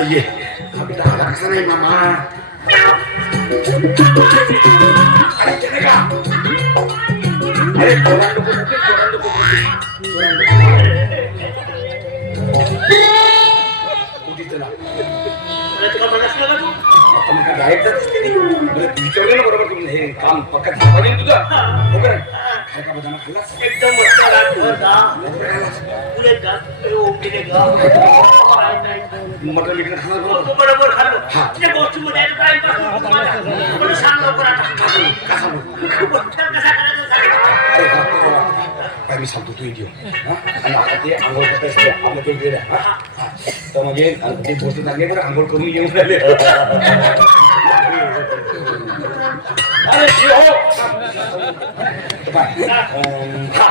ये आला कसा नाही मामा अरे केले का अरे विचारलं बरोबर तुम्ही हे काम पक्का झालं तुझं हो का खाय का बदाना खाल्लास एकदम मस्त मटन बिटन खाणार बरोबर खाल्लं त्या गोष्टीमध्ये सांग लवकर आता कसा कसा काय मी सांगतो तू येऊ आणि आता ते आंघोळ करता आपल्या ते वेळ तर म्हणजे ते गोष्ट चांगली बरं आंघोळ करून येऊन राहिले अरे हा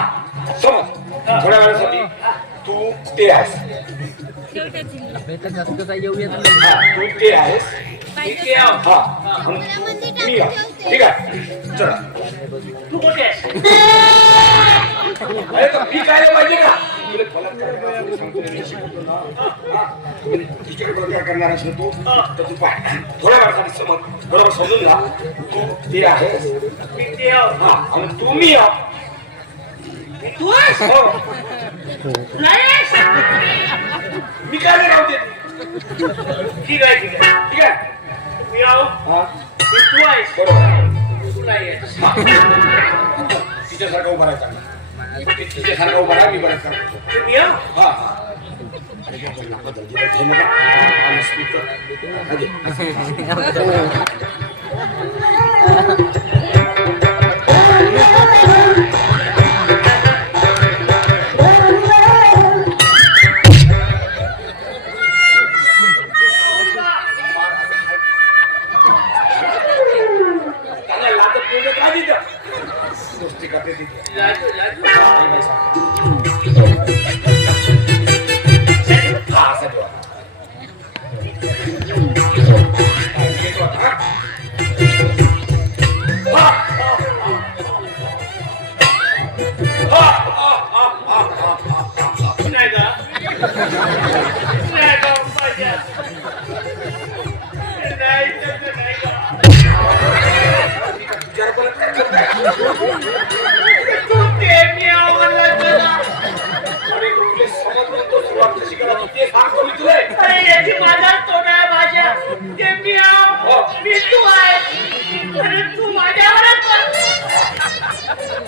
समज थोड्या वेळासाठी तू ते आहेस तू ते आहेस हा मी ठीक आहे चला तू कुठे आहेस अरे तर मी काय पाहिजे का तिच्याकडे करणार असेल तू तर तू पाय थोड्या वेळासाठी समज बरोबर समजून घ्या तू ते आहेस हा आणि तुम्ही तू आहेस नाही मी काय नाही राहू देत ठीक आहे ठीक आहे ठीक आहे मी आहो हा तू आहेस बरोबर तू नाही आहेस तिच्यासारखा उभा राहायचा तिच्यासारखा उभा राहा मी बरं करतो तुम्ही आहो हा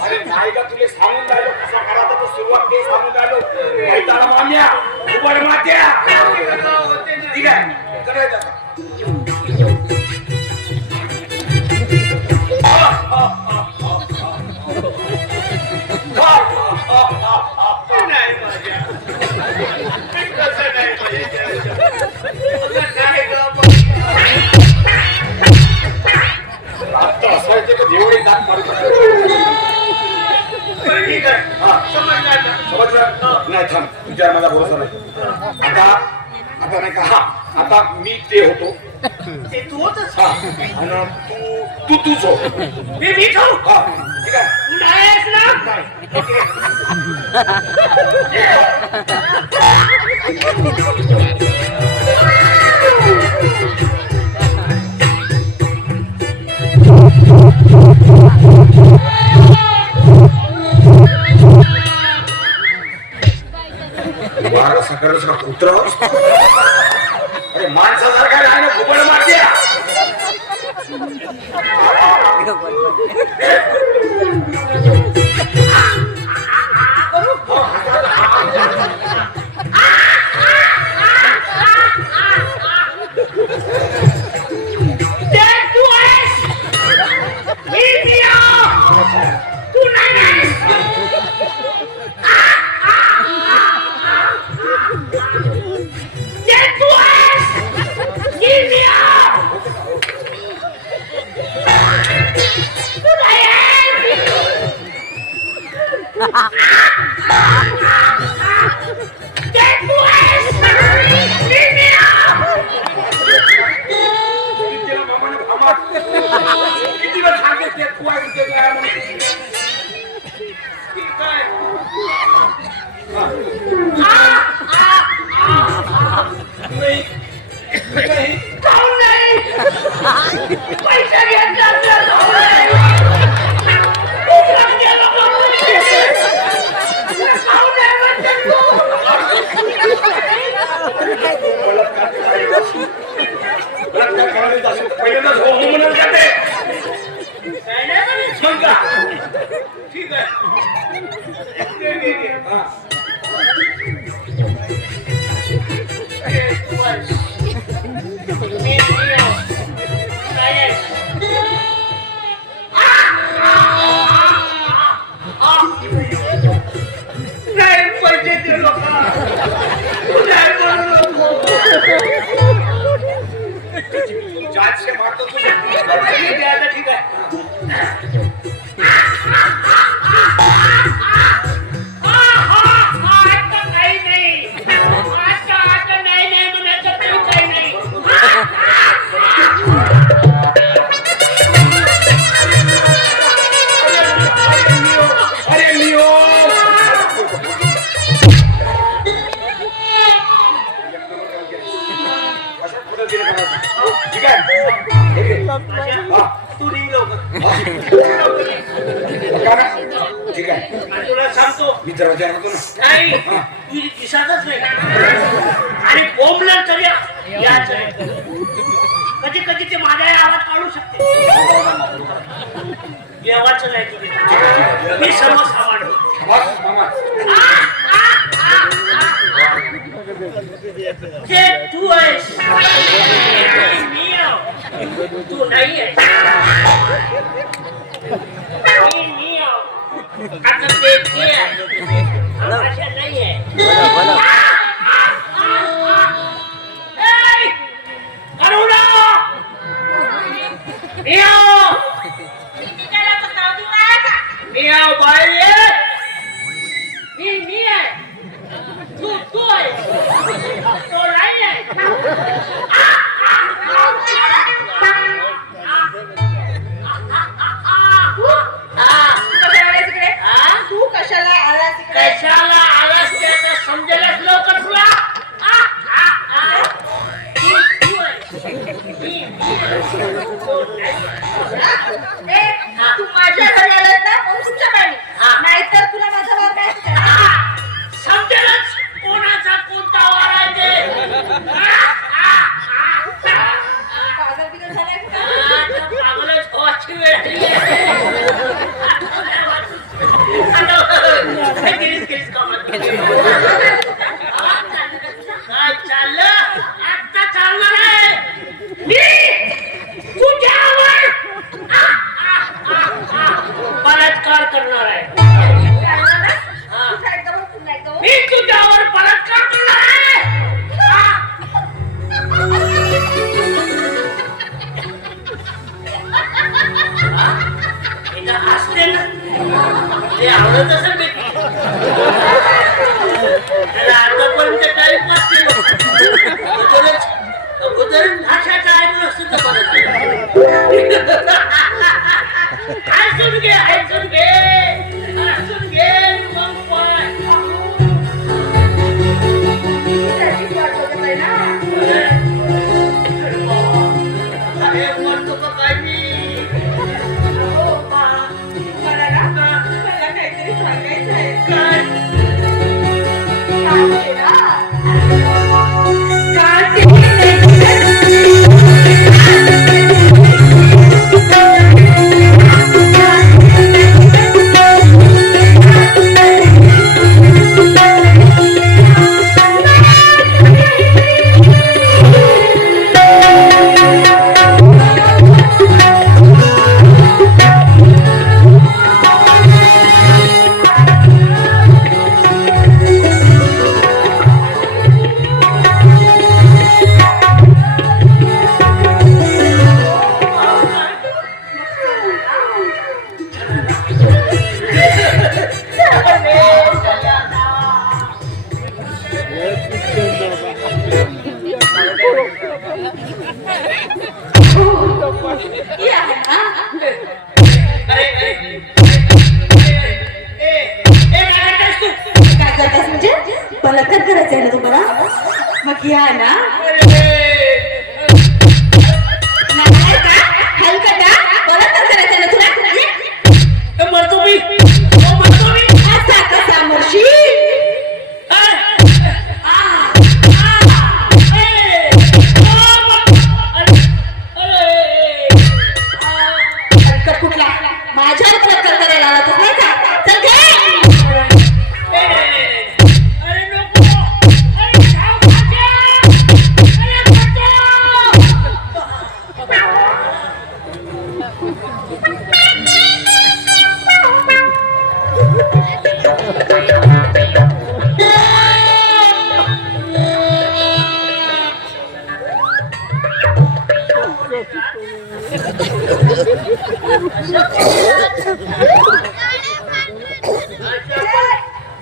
अरे नाही का तुला सांगून राहिलो कसा करायचा तो सुरुवात ते सांगून राहिलो काही तारा माम्या उबड मात्या ठीक आहे करायचं आता असायचं का जेवढे दात मारू ठीक आहे समजलं नाही थांब तुझ्या माझा भरोसा नाही आता आता नाही का हा आता मी ते होतो ते तू होतच हा आणि तूच हो मी मीच हो हा ठीक आहे तू नाही आहेस ना बारा सकाळच का कुत्रा अरे माणसासारखा नाही ना फुबड मारत्या काहून नाही? पैसे घेतले असते, काहून नाही? उचलून गेलो काहून नाही? काहून नाही म्हणते तू? पहिल्यांदाच हो हो म्हणून जाते. काय नाही म्हणत? मग का? ठीक आहे. हा. नाही पैसे दिलो का? तू नाही म्हणू नको. जातशे मारतो तुझं. ठीक आहे, आता ठीक आहे. आता काही नाही. आता नाही म्हणायचं तरी काही नाही. अरे मिओ. अशा पुढे दिलं का? ठीक आहे. हा. तू निघ लवकर. का ना? ठीक आहे. आणि तुला सांगतो मी दरवाजा आणतो ना. नाही तुझी दिसतच नाही आणि बोंबलं तरी याच कधी कधी ते माझा आवाज काढू शकते देवाचं नाही तुम्ही मी समज सांभाळतो बस मामा. ते तू आहेस मी आहो. तू नाही आहेस मी आहो. आता ते आहे अशा नाही आहे ए! करुणा! मियाव! मियाव बाहेर ये! मी आहे. तू आहे. तो नाही आहे. तू कशाला आला तिकडे? कशाला आलास ते आता समजेलच लवकर तुला तू आहे. तू माझ्या घरी आलास ना म्हणून तुमच्या पाणी नाहीतर तुला माझा वार काय समजेलच कोणाचा कोणता वार आहे ते पागल बिगल झालाय का? आता पागलच व्हायची वेळ आली आहे. आता गिरीस कामात काय चाललं आता चालणार आहे मी तुझ्यावर बलात्कार करणार आहे. पुन्हा एकदा बोल, पुन्हा एकदा बोल. मी तुझ्यावर बलात्कार करणार आहे. एकदा हसते ना ते आवडत असेल मी त्याला आतापर्यंत काही नसते अगोदर भाषाचा ऐकलं असतं तर बरं झालं. हसून घे मग पण त्याचीच वाट बघत आहे ना. अरे म्हणतो का काय मी हो, मला ना मला काहीतरी सांगायचं आहे. काय सांगते ना. बलात्कार करायचा आहे ना तुम्हाला? मग या ना.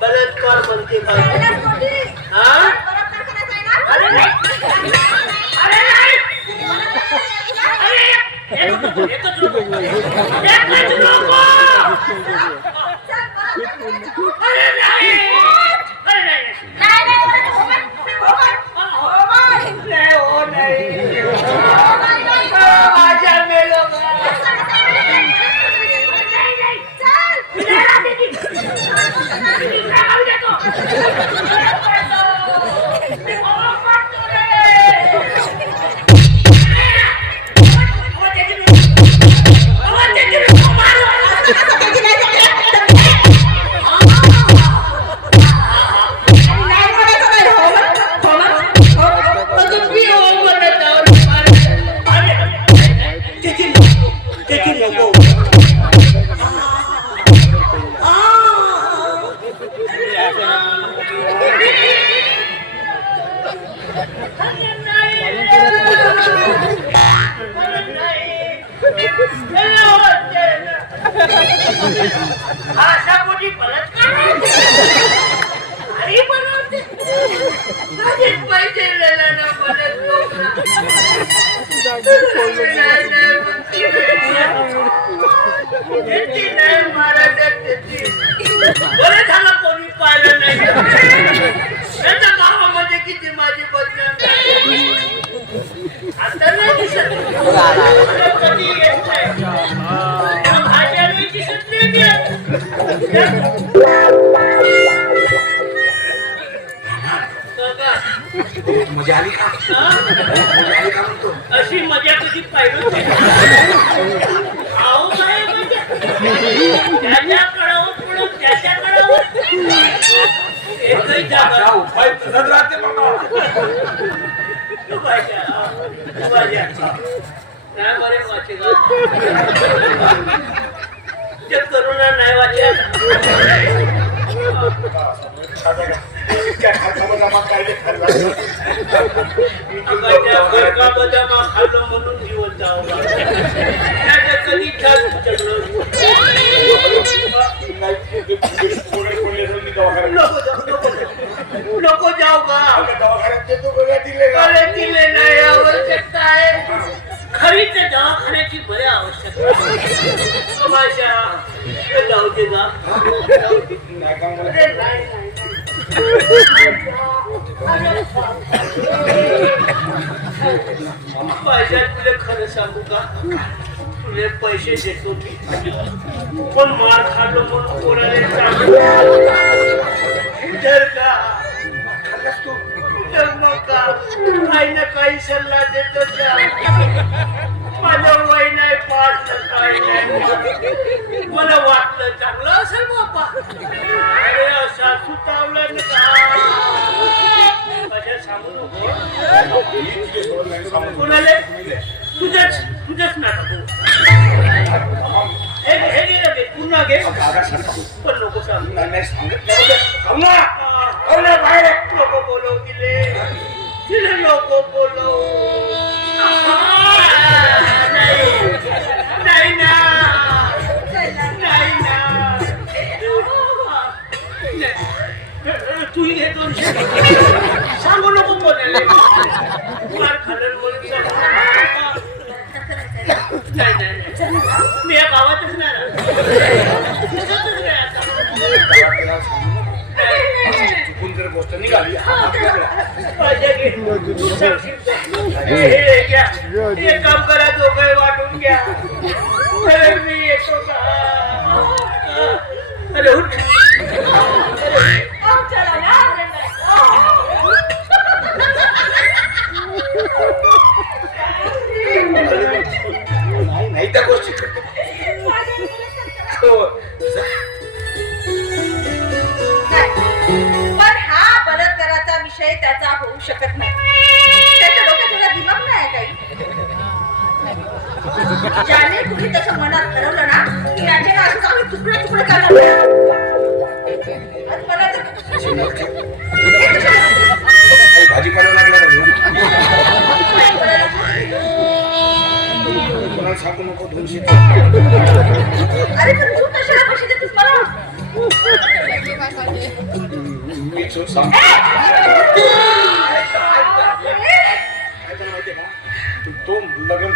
बलात्कार म्हणते का? हा? अरे नाही. अरे नाही. अरे एकच नको. एकच नको. अरे नाही. अरे नाही. नाही हो नाही. माझ्या मेलो अशा कोणी बलात्कार आणि बनवते माझेच पैसे दिले ना बरं नाही महाराज बरं झालं कोणी पाहिलं नाही त्यांच्या गावामध्ये किती माझी बदनाम आता नाही दिसत कधी येत नाही भाज्या नाही दिसत नाही मजा आली का? म्हणतो अशी मजा कधी पाहिलं आहो काय मजा त्याच्या कडावर पुढं त्याच्या कडावर एकही जागा उपाय तसंच राहते बाबा. नाही बरे वाचेगा ते करुणा नाही वाचेल खाल्लं म्हणून जीवन जावं कधी नको जाऊ का दिले नाही आवश्यकता आहे खरी ते दवाखान्याची बरी आवश्यकता जाऊ दे का पैशात तुला खरं सांगू का तुले पैसे देतो मी पण मार खाल्लो म्हणून कोणाला सांगू जर का काही ना काही सल्ला देतो त्या माझं वय नाही पाच काही नाही मला वाटलं चांगलं असेल बापा अरे असा सुतावला अशा सांगू नको कोणाला तुझंच नाटक हे घे रे पुन्हा घे पण नको सांगू नको बोलव तिले नको बोलव नाही ना तू हे 200 सांगू नको बोलायला मार खाल्लं म्हणून नाही मी या गावातच नाही चुकून जर गोष्ट निघाली एक काम करा दोघं वाटून घ्या मी येतो का अरे उठ नाही त्या गोष्टी पण हा बलात्काराचा विषय त्याचा होऊ शकत नाही त्याच्या डोक्यात तुला दिमाग नाही काही ज्याने कुणी त्याच्या मनात ठरवलं ना त्याचे असं आम्ही तुकडे तुकडे करणार भाजीपाला लागला कोणाला सांग नको नको 200. अरे पण तू कशाला पैसे देतोस मला? मी चूक सांग तो लग्न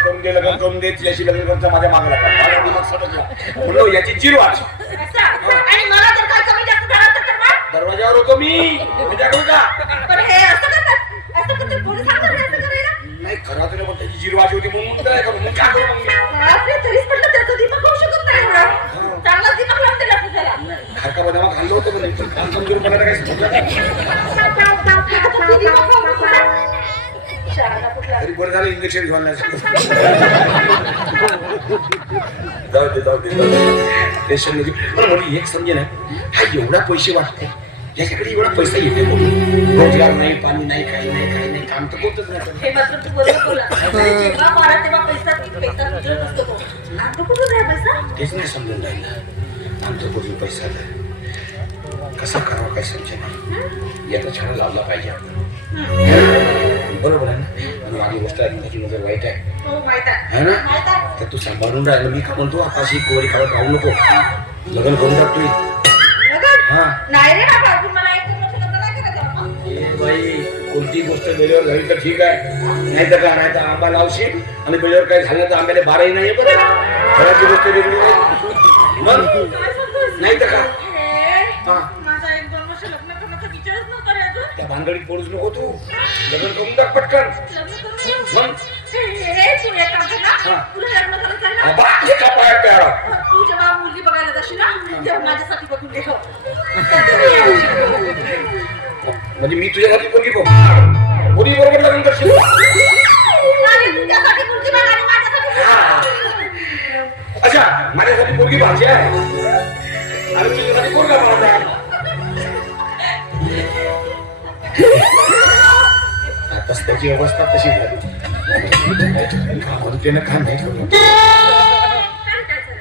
करून दे तिच्याशी लग्न करता माझ्या मागला दिमाग सटकला म्हणलो याची चिरवाच अच्छा, आणि मला जर काय कमी जास्त झालं तर मग? दरवाजावर होतो मी मजा करू का पण हे असं करतात पोलीस सांगतात हे असं करायला? नाही खरा तुला पण त्याची चिरवाच होती म्हणून काय करू मग काय करू मग मी बापरे, तरीच म्हटलं त्याचं दिमाग होऊ शकत नाही एवढा. चांगलाच दिमाग लावून दिला तू त्याला. खारका बदामा खाल्लं होतं पण काम कमजोरपणाला काय समजलं नाही. आता दिमाग लावून दिला. शहाणा कुठला. तरी बरं झालं इंजेक्शन घेऊन नाही जाऊ दे टेन्शन नाही पण मला एक समजे ना हा एवढा पैसे वाटते याच्याकडे एवढा पैसा येते म्हणून रोजगार नाही पाणी नाही काही नाही काम तर कोणतंच नाही हे मात्र तू बरोबर बोला. जेव्हा मारा तेव्हा पैसा उजळत असतो तो. आता कुठून आहे पैसा? तेच नाही समजून राहिलं आमचं कुठून पैसा आला कसा करावा काय समजे नाही याचा छान लावला पाहिजे आपण बरोबर आहे ना आणि माझी गोष्ट आहे त्याची नजर वाईट आहे हो, माहित आहे. है ना माहित आहे. तर तू सांभाळून राहिलं मी का म्हणतो आताशी कोरी खावत राहू नको लग्न करून टाकतोय लग्न? हा नाही रे बाबा, अजून मला 1 वर्ष लग्न नाही करायचं बाबा. ए बाई कोणती गोष्ट वेळेवर झाली तर ठीक आहे नाही तर का नाही तर आंबा लावशील आणि वेळेवर काही झालं तर आंब्याला बाराही नाही बरं घराची गोष्ट वेगळी आहे मग काय सांगतोस? नाही तर का हे, हा. माझा 1-2 वर्ष लग्न करण्याचा विचारच नव्हता रे अजून. त्या भानगडीत पडूच नको तू लग्न करून टाक पटकन लग्न करून मग हे, तू एक काम कर ना. हा. तुला लग्न करायचं आहे ना? आबा, एका पायात प्यारा तू जेव्हा मुलगी बघायला जाशील ना तेव्हा माझ्यासाठी बघून घे हो. त्याचं मी या वर्षी बघू. म्हणजे मी तुझ्यासाठी पोरगी बघ पोरी बरोबर लग्न करशील आणि तुझ्यासाठी मुलगी बघ आणि माझ्यासाठी मुलगी हा. बघ. अच्छा माझ्यासाठी पोरगी भाजी आहे आणि तुझ्यासाठी पोरगा माझा आहे आताच त्याची अवस्था तशी झाली म्हणते ना काय नाही करू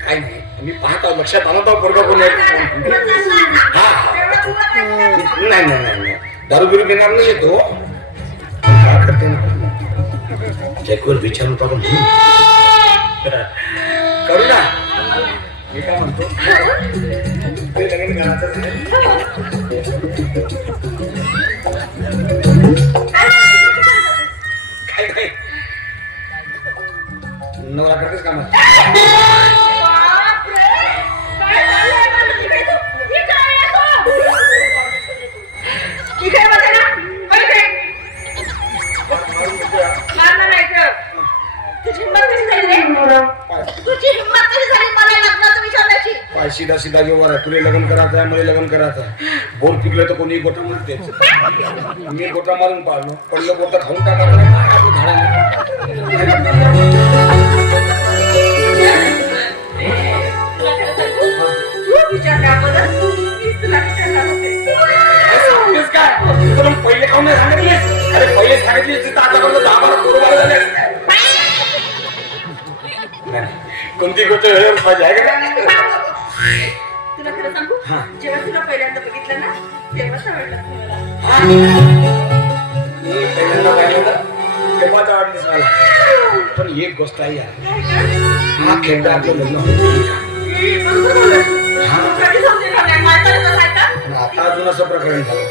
काय नाही मी पाहतो लक्षात आलं तर पोरगा कोण आहे हा नाही दारू बिरू घेणार नाही येतो काय करते ना चेकवर विचारून टाकून करू ना मी काय म्हणतो ते लग्न करायचं काय काय नवरा करतेच काम बापरे! काय झालंय माझं इकडे तू? इकडे ये तू! इकडे बघ ना. इकडे. मारणार नाही गं. तुझी हिंमत कशी झाली रे? तुझी हिंमत कशी झाली मला लग्नाचं विचारण्याची? पाय सीधा व्यवहार आहे तुला लग्न करायचं आहे मला लग्न करायचं आहे बोर पिकलं तर कोणी गोटा मारते मी गोटा मारून पाडलो पडलं गोटा खाऊन टाकायचं तुला खरं सांगू? तू विचारल्याबद्दल मीच तुला विचारणार होते. काय पहिले खाऊन नाही सांगितले अरे पहिले सांगितले आता दाबाला बरोबर झाले कोणती गोष्ट मजा आहे का तुला खरं सांगू जेव्हा तुला पहिल्यांदा बघितलं ना तेव्हाच आवडलं मला. मी पहिल्यांदा पाहिलं तेव्हाच आवडलीस मला पण एक गोष्ट आहे यार हा खेळता आपलं लग्न होतं आता अजून असं प्रकरण झालं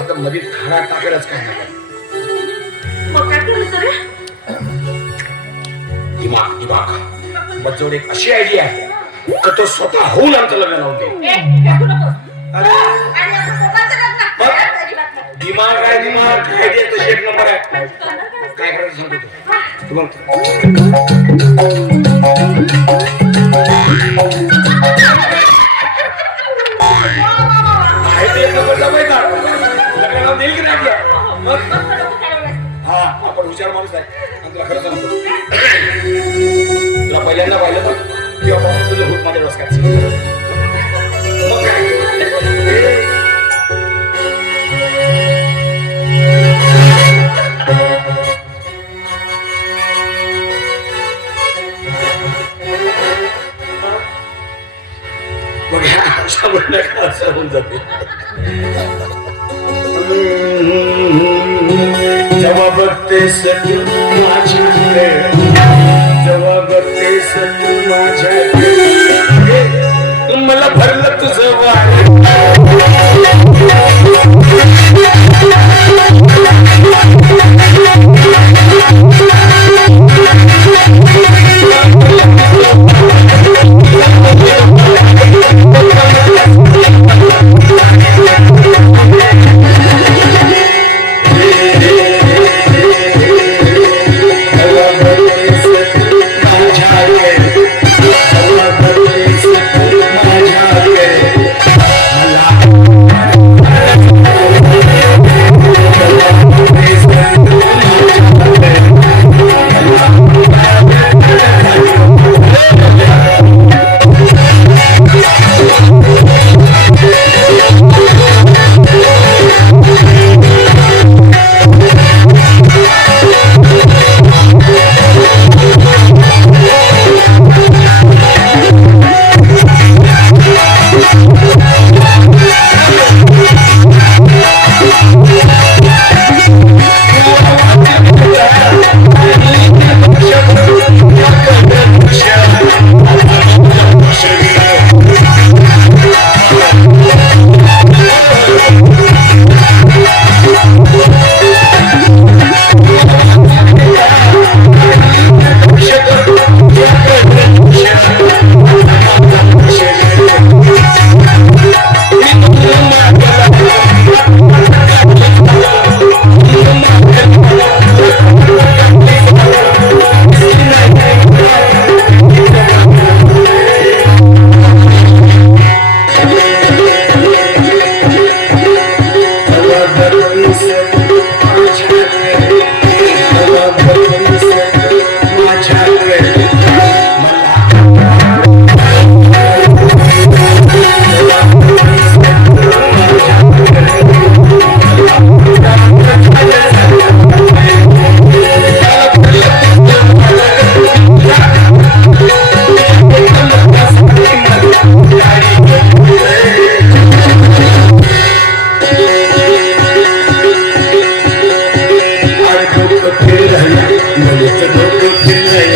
आता मध्ये खाडा टाकेलच काय नाही दिमाग बच्चोड एक अशी आयडिया आहे तर तो स्वतः होऊन आमचं लग्न लावून दे दिमाग आयडिया तशी एक नंबर आहे काय करायचं सांगतो तू हा आपण हुशार माणूस आहे आणि तुला खरं सांगतो तुला पहिल्यांदा पाहिलं तर तेव्हापासून तुझं भूत माझ्या डोसक्यात मग काय असं होऊन जाते जेव्हा बघतेस माझी जेव्हा बघतेस माझ्या मला भरलं तुझं वार डोकं फिरलंय